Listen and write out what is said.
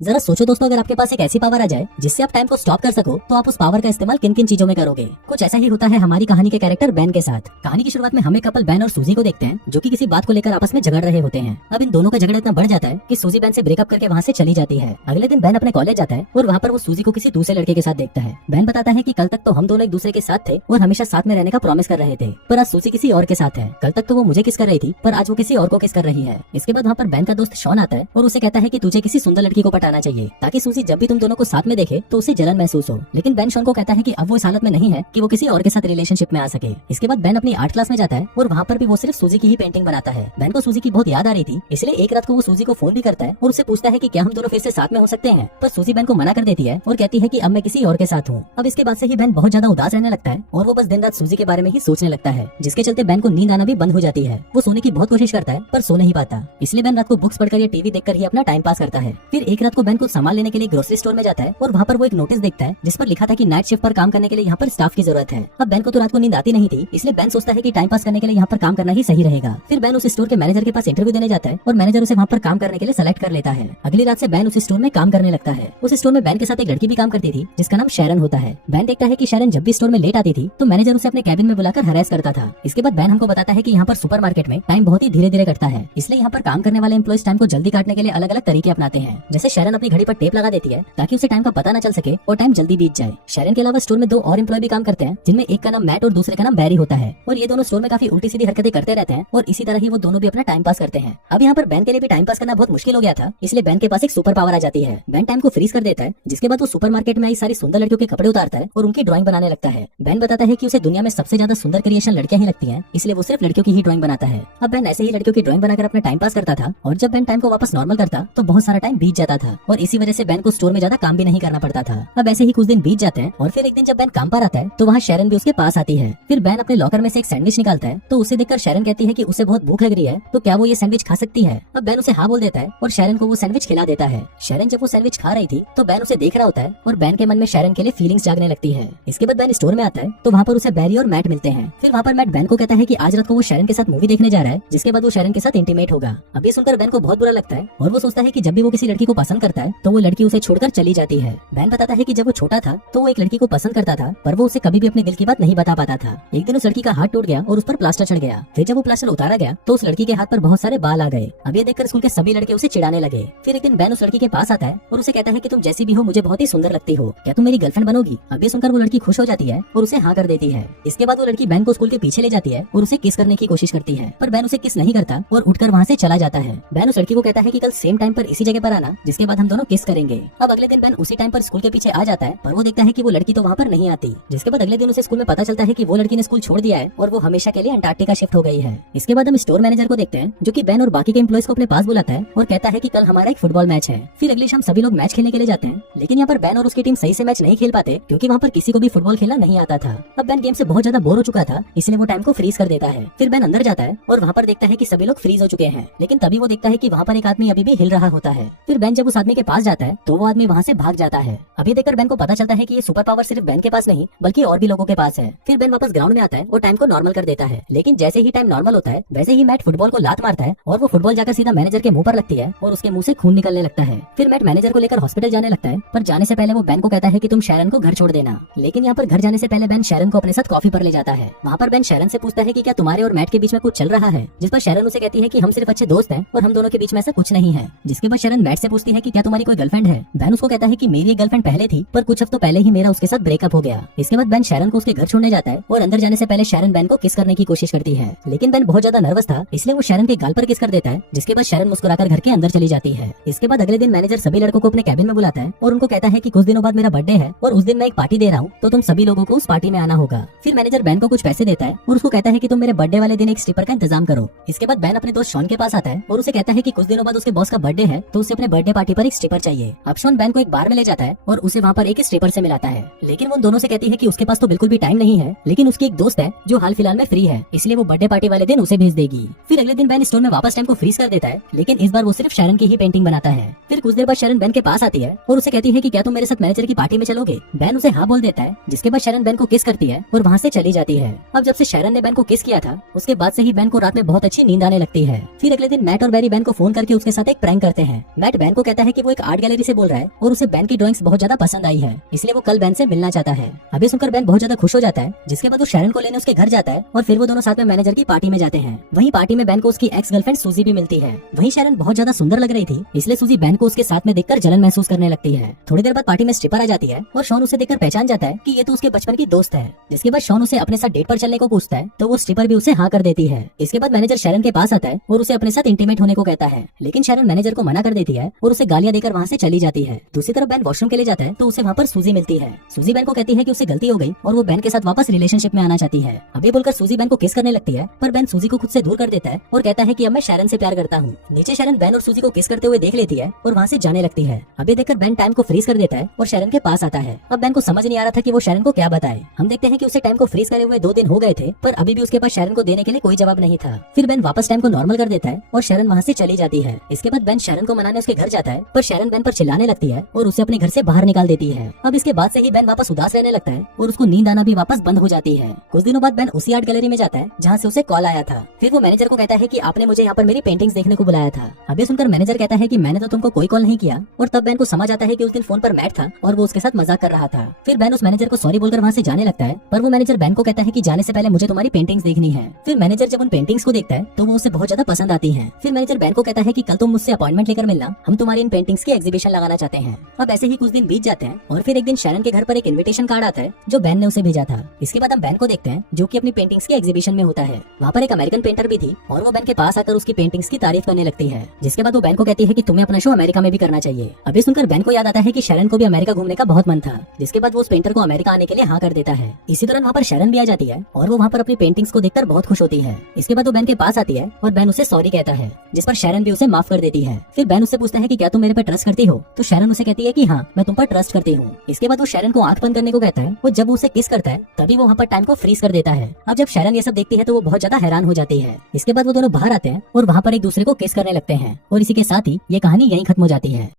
जरा सोचो दोस्तों, अगर आपके पास एक ऐसी पावर आ जाए जिससे आप टाइम को स्टॉप कर सको, तो आप उस पावर का इस्तेमाल किन किन चीजों में करोगे। कुछ ऐसा ही होता है हमारी कहानी के कैरेक्टर बेन के साथ। कहानी की शुरुआत में हमें कपल बेन और सूजी को देखते हैं, जो कि किसी बात को लेकर आपस में झगड़ रहे होते हैं। अब इन दोनों का झगड़ा इतना बढ़ जाता है कि सूजी बेन से ब्रेकअप करके वहाँ से चली जाती है। अगले दिन बेन अपने कॉलेज जाता है और वहाँ पर वो सूजी को किसी दूसरे लड़के के साथ देखता है। बेन बताता है कि कल तक तो हम दोनों एक दूसरे के साथ थे और हमेशा साथ में रहने का प्रॉमिस कर रहे थे, पर आज सूजी किसी और के साथ है। कल तक तो वो मुझे किस कर रही थी, पर आज वो किसी और को किस कर रही है। इसके बाद वहाँ पर बेन का दोस्त शॉन आता है और उसे कहता है कि तुझे किसी सुंदर लड़की को पटाना चाहिए, ताकि सूजी जब भी तुम दोनों को साथ में देखे तो उसे जलन महसूस हो। लेकिन बेन शॉन को कहता है कि अब वो इस हालत में नहीं है कि वो किसी और के साथ रिलेशनशिप में आ सके। इसके बाद बेन अपनी आर्ट क्लास में जाता है और वहाँ पर भी वो सिर्फ सूजी की ही पेंटिंग बनाता है। बेन को सूजी की बहुत याद आ रही थी, इसलिए एक रात को वो सूजी को फोन भी करता है और उससे पूछता है कि क्या हम दोनों फिर से साथ में हो सकते हैं। पर सूजी बेन को मना कर देती है और कहती है कि अब मैं किसी और के साथ हूँ। अब इसके बाद से ही बेन बहुत ज्यादा उदास रहने लगता है और वो बस दिन रात सूजी के बारे में ही सोचने लगता है, जिसके चलते बेन को नींद आना भी बंद हो जाती है। वो सोने की बहुत कोशिश करता है पर सो नहीं पाता, इसलिए बेन रात को बुक्स पढ़कर या टीवी देखकर ही अपना टाइम पास करता है। फिर एक रात को बेन को सामान लेने के लिए ग्रोसरी स्टोर में जाता है और वहाँ पर वो एक नोटिस देखता है जिस पर लिखा था कि नाइट शिफ्ट पर काम करने के लिए यहाँ पर स्टाफ की जरूरत है। अब बेन को तो रात को नींद आती नहीं थी, इसलिए बेन सोचता है कि टाइम पास करने के लिए यहाँ पर काम करना ही सही रहेगा। फिर बेन उस स्टोर के मैनेजर के पास इंटरव्यू देने जाता है और मैनेजर उसे वहाँ पर काम करने के लिए सेलेक्ट कर लेता है। अगली रात से बेन उस स्टोर में काम करने लगता है। उस स्टोर में बेन के साथ एक लड़की भी काम करती थी जिसका नाम शैरन होता है। बेन देखता है कि शैरन जब भी स्टोर में लेट आती थी तो मैनेजर उसे अपने कैबिन में बुलाकर हरास करता था। इसके बाद बेन हमको बताता है कि यहाँ पर सुपरमार्केट में टाइम बहुत ही धीरे धीरे कटता है, इसलिए यहाँ पर काम करने वाले एम्प्लॉइज टाइम को जल्दी काटने के लिए अलग अलग तरीके अपनाते हैं। जैसे शैरन अपनी घड़ी पर टेप लगा देती है ताकि उसे टाइम का पता न चल सके और टाइम जल्दी बीत जाए। शैरन के अलावा स्टोर में दो और एम्प्लॉय भी काम करते हैं, जिनमें एक का नाम मैट और दूसरे का नाम बैरी होता है, और ये दोनों स्टोर में काफी उल्टी सीधी हरकतें करते रहते हैं और इसी तरह ही वो दोनों भी अपना टाइम पास करते हैं। अब यहाँ पर बेन के लिए भी टाइम पास करना बहुत मुश्किल हो गया था, इसलिए बेन के पास एक सुपर पावर आ जाती है। बेन टाइम को फ्रीज कर देता है, जिसके बाद वो सुपरमार्केट में आई सारी सुंदर लड़कियों के कपड़े उतारता है और उनकी ड्राइंग बनाने लगता है। बेन बताता है कि उसे दुनिया में सबसे ज्यादा सुंदर क्रिएशन लड़कियां ही लगती हैं, इसलिए वो सिर्फ लड़कियों की ही ड्राइंग बनाता है। अब बेन ऐसे ही लड़कियों की ड्राइंग बनाकर अपना टाइम पास करता था, और जब बेन टाइम को वापस नॉर्मल करता तो बहुत सारा टाइम बीत जाता था और इसी वजह से बेन को स्टोर में ज्यादा काम भी नहीं करना पड़ता था। अब ऐसे ही कुछ दिन बीत जाते हैं और फिर एक दिन जब बेन काम पर आता है तो वहाँ शैरन भी उसके पास आती है। फिर बेन अपने लॉकर में से एक सैंडविच निकालता है तो उसे देखकर शैरन कहती है कि उसे बहुत भूख लग रही है, तो क्या वो ये सैंडविच खा सकती है। अब बेन उसे हाँ बोल देता है और शैरन को वो सैंडविच खिला देता है। शैरन जब वो सैंडविच खा रही थी तो बेन उसे देख रहा होता है और बेन के मन में शैरन के लिए फीलिंग्स जागने लगती है। इसके बाद बेन स्टोर में आता है तो वहाँ पर उसे बैरी और मैट मिलते हैं। फिर वहाँ पर मैट बेन को कहता है कि आज रात को वो शैरन के साथ मूवी देखने जा रहा है, जिसके बाद वो शैरन के साथ इंटीमेट होगा। अब ये सुनकर बेन को बहुत बुरा लगता है और वो सोचता है कि जब भी वो किसी लड़की को पसंद करता है तो वो लड़की उसे छोड़कर चली जाती है। बेन बताता है कि जब वो छोटा था तो वो एक लड़की को पसंद करता था, पर वो उसे कभी भी अपने दिल की बात नहीं बता पाता था। एक दिन उस लड़की का हाथ टूट गया और उस पर प्लास्टर चढ़ गया। फिर जब वो प्लास्टर उतारा गया तो उस लड़की के हाथ पर बहुत सारे बाल आ गए। अब ये देखकर स्कूल के सभी लड़के उसे चिढ़ाने लगे। फिर एक दिन बेन उस लड़की के पास आता है और उसे कहता है कि तुम जैसी भी हो मुझे बहुत ही सुंदर लगती हो, क्या तुम मेरी गर्लफ्रेंड बनोगी। अब ये सुनकर वो लड़की खुश हो जाती है और उसे हाँ कर देती है। इसके बाद वो लड़की बेन को स्कूल के पीछे ले जाती है और उसे किस करने की कोशिश करती है, पर बेन उसे किस नहीं करता और उठकर वहाँ से चला जाता है। बेन उस लड़की को कहता है कि कल सेम टाइम पर इसी जगह पर आना, जिसके बाद हम दोनों किस करेंगे। अब अगले दिन बेन उसी टाइम पर स्कूल के पीछे आ जाता है, पर वो देखता है कि वो लड़की तो वहाँ पर नहीं आती। जिसके बाद अगले दिन उसे स्कूल में पता चलता है कि वो लड़की ने स्कूल छोड़ दिया है और वो हमेशा के लिए अंटार्कटिका शिफ्ट हो गई है। इसके बाद हम स्टोर मैनेजर को देखते हैं, जो कि बेन और बाकी के एम्प्लॉइज को अपने पास बुलाता है और कहता है कि कल हमारा एक फुटबॉल मैच है। फिर अगली शाम सभी लोग मैच खेलने के लिए जाते हैं, लेकिन यहाँ पर बेन और उसकी टीम सही से मैच नहीं खेल पाते क्योंकि वहाँ पर किसी को भी फुटबॉल खेलना नहीं आता था। अब बेन गेम से बहुत ज्यादा बोर हो चुका था, इसलिए वो टाइम को फ्रीज कर देता है। फिर बेन अंदर जाता है और वहाँ पर देखता है कि सभी लोग फ्रीज हो चुके हैं, लेकिन तभी वो देखता है कि वहाँ पर एक आदमी अभी भी हिल रहा होता है। फिर बेन जब उस आदमी के पास जाता है तो वो आदमी वहाँ से भाग जाता है। अभी देखकर बेन को पता चलता है कि ये सुपर पावर सिर्फ बेन के पास नहीं बल्कि और भी लोगों के पास है। फिर बेन वापस ग्राउंड में आता है और टाइम को नॉर्मल कर देता है, लेकिन जैसे ही टाइम नॉर्मल होता है वैसे ही मैट फुटबॉल को लात मारता है और वो फुटबॉल जाकर सीधा मैनेजर के मुंह पर लगती है और उसके मुंह से खून निकलने लगता है। फिर मैट मैनेजर को लेकर हॉस्पिटल जाने लगता है, पर जाने से पहले वो बेन को कहता है कि तुम शैरन को घर छोड़ देना। लेकिन यहाँ पर घर जाने से पहले बेन शैरन को अपने साथ कॉफी पर ले जाता है। वहाँ पर बेन शैरन से पूछता है कि क्या तुम्हारे और मैट के बीच में कुछ चल रहा है, जिस पर शैरन उसे कहती है कि हम सिर्फ अच्छे दोस्त हैं और हम दोनों के बीच में ऐसा कुछ नहीं है। जिसके बाद शैरन मैट से पूछती है कि क्या तुम्हारी कोई गर्लफ्रेंड है। बेन उसको कहता है कि मेरी एक गर्लफ्रेंड पहले थी, पर कुछ हफ्तों पहले ही मेरा उसके साथ ब्रेकअप हो गया। इसके बाद बेन शैरन को उसके घर छोड़ने जाता है और अंदर जाने से पहले शैरन बेन को किस करने की कोशिश करती है, लेकिन बेन बहुत ज्यादा नर्वस था, इसलिए वो शैरन के गाल पर किस कर देता है, जिसके बाद शैरन मुस्कुराकर घर के अंदर चली जाती है। इसके बाद अगले दिन मैनेजर सभी लड़कों को अपने कैबिन में बुलाता है और उनको कहता है कि कुछ दिनों बाद मेरा बर्थडे है और उस दिन मैं एक पार्टी दे रहा हूँ, तो तुम सभी लोगों को उस पार्टी में आना होगा। फिर मैनेजर बेन को कुछ पैसे देता है और उसको कहता है कि तुम मेरे बर्थडे वाले दिन एक स्ट्रिपर का इंतजाम करो। इसके बाद बेन अपने दोस्त शॉन के पास आता है और उसे कहता है कि कुछ दिनों बाद उसके बॉस का बर्थडे है, तो उसे अपने बर्थडे पार्टी पर एक स्ट्रिपर चाहिए। अब शॉन बेन को एक बार में ले जाता है और उसे वहाँ पर एक स्ट्रिपर से मिलाता है, लेकिन वो दोनों से कहती है कि उसके पास तो बिल्कुल भी टाइम नहीं है, लेकिन उसकी एक दोस्त है जो हाल फिलहाल में फ्री है, इसलिए वो बर्थडे पार्टी वाले दिन उसे भेज देगी। फिर अगले दिन बेन स्टोर में वापस टाइम को फ्रीज कर देता है, लेकिन इस बार वो सिर्फ शैरन की ही पेंटिंग बनाता है। फिर कुछ देर बाद शैरन बेन के पास आती है और उसे कहती है कि क्या तुम मेरे साथ मैनेजर की पार्टी में चलोगे। बेन उसे हाँ बोल देता है, जिसके बाद शैरन बेन को किस करती है और वहाँ से चली जाती है। अब जब से शैरन ने बेन को किस किया था उसके बाद से ही बेन को रात में बहुत अच्छी नींद आने लगती है। फिर अगले दिन मैट और बैरी बेन को फोन करके उसके साथ एक प्रैंक करते हैं। मैट बेन को कहता है है कि वो एक आर्ट गैलरी से बोल रहा है और उसे बैन की ड्राइंग्स बहुत ज्यादा पसंद आई है, इसलिए वो कल बैन से मिलना चाहता है। अब ये सुनकर बैन बहुत ज्यादा खुश हो जाता है, जिसके बाद वो शैरन को लेने उसके घर जाता है और फिर वो दोनों साथ में मैनेजर की पार्टी में जाते हैं। वहीं पार्टी में बैन को उसकी एक्स गर्लफ्रेंड सूजी भी मिलती है। वहीं शैरन बहुत ज्यादा सुंदर लग रही थी, इसलिए सूजी बैन को उसके साथ में देखकर जलन महसूस करने लगती है। थोड़ी देर बाद पार्टी में स्ट्रिपर आ जाती है और शॉन उसे देखकर पहचान जाता है कि ये तो उसके बचपन की दोस्त है। जिसके बाद शॉन उसे अपने साथ डेट पर चलने को पूछता है, तो वो स्ट्रिपर भी उसे हाँ कर देती है। इसके बाद मैनेजर शैरन के पास आता है और उसे अपने साथ इंटीमेट होने को कहता है, लेकिन शैरन मैनेजर को मना कर देती है और उसे गालियां देकर वहाँ से चली जाती है। दूसरी तरफ बैन वॉशरूम के लिए जाता है तो उसे वहाँ पर सूजी मिलती है। सूजी बैन को कहती है कि उसे गलती हो गई और वो बैन के साथ वापस रिलेशनशिप में आना चाहती है। अभी बोलकर सूजी बैन को किस करने लगती है, पर बैन सूजी को खुद से दूर कर देता है और कहता है कि अब मैं शैरन से प्यार करता हूँ। नीचे शैरन बैन और सूजी को किस करते हुए देख लेती है और वहाँ से जाने लगती है। अभी देखकर बैन टाइम को फ्रीज कर देता है और शैरन के पास आता है। अब बैन को समझ नहीं आ रहा था कि वो शैरन को क्या बताए। हम देखते हैं कि उसे टाइम को फ्रीज करे हुए 2 दिन हो गए थे, पर अभी भी उसके पास शैरन को देने के लिए कोई जवाब नहीं था। फिर बैन वापस टाइम को नॉर्मल कर देता है और शैरन वहाँ से चली जाती है। इसके बाद बैन शैरन को मनाने उसके घर जाता है, पर शैरन बैन पर चिल्लाने लगती है और उसे अपने घर से बाहर निकाल देती है। अब इसके बाद से ही बैन वापस उदास रहने लगता है और उसको नींद आना भी वापस बंद हो जाती है। कुछ दिनों बाद बैन उसी आर्ट गैलरी में जाता है जहाँ से उसे कॉल आया था। फिर वो मैनेजर को कहता है कि आपने मुझे यहाँ पर मेरी पेंटिंग्स देखने को बुलाया था। अब ये सुनकर मैनेजर कहता है कि मैंने तो तुमको कोई कॉल नहीं किया, और तब बैन को समझ आता है कि उस दिन फोन पर मैट था और वो उसके साथ मजाक कर रहा था। फिर बैन उस मैनेजर को सॉरी बोलकर वहाँ से जाने लगता है, पर वो मैनेजर बैन को कहता है कि जाने से पहले मुझे तुम्हारी पेंटिंग्स देखनी है। फिर मैनेजर जब उन पेंटिंग्स को देखता है तो वो उसे बहुत ज्यादा पसंद आती है। फिर मैनेजर बैन को कहता है कि कल तुम मुझसे अपॉइंटमेंट लेकर मिलना, हम तुम्हारी इन पेंटिंग्स की एग्जीबिशन लगाना चाहते हैं। अब ऐसे ही कुछ दिन बीत जाते हैं और फिर एक दिन शैरन के घर पर एक इन्विटेशन कार्ड आता है जो बैन ने उसे भेजा था। इसके बाद हम बैन को देखते हैं जो कि अपनी पेंटिंग्स की एग्जीबिशन में होता है। वहाँ पर एक अमेरिकन पेंटर भी थी और वो बैन के पास आकर उसकी पेंटिंग्स की तारीफ करने लगती है। जिसके बाद वो बैन को कहती है कि तुम्हें अपना शो अमेरिका में भी करना चाहिए। अभी सुनकर बैन को याद आता है कि शैरन को भी अमेरिका घूमने का बहुत मन था। जिसके बाद वो उस पेंटर को अमेरिका आने के लिए हाँ कर देता है। इसी दौरान वहाँ पर शैरन भी आ जाती है और वो वहाँ पर अपनी पेंटिंग्स को देखकर बहुत खुश होती है। इसके बाद वो बैन के पास आती है और बैन उसे सॉरी कहता है, जिस पर शैरन भी उसे माफ कर देती है। फिर बैन उससे पूछता है कि क्या तुम मेरे पे ट्रस्ट करती हो, तो शैरन उसे कहती है कि हाँ, मैं तुम पर ट्रस्ट करती हूँ। इसके बाद वो शैरन को आंख बंद करने को कहता है और जब वो उसे किस करता है तभी वो वहाँ पर टाइम को फ्रीज कर देता है। अब जब शैरन ये सब देखती है तो वो बहुत ज्यादा हैरान हो जाती है। इसके बाद वो दोनों बाहर आते हैं और वहाँ पर एक दूसरे को किस करने लगते हैं और इसी के साथ ही ये कहानी यहीं खत्म हो जाती है।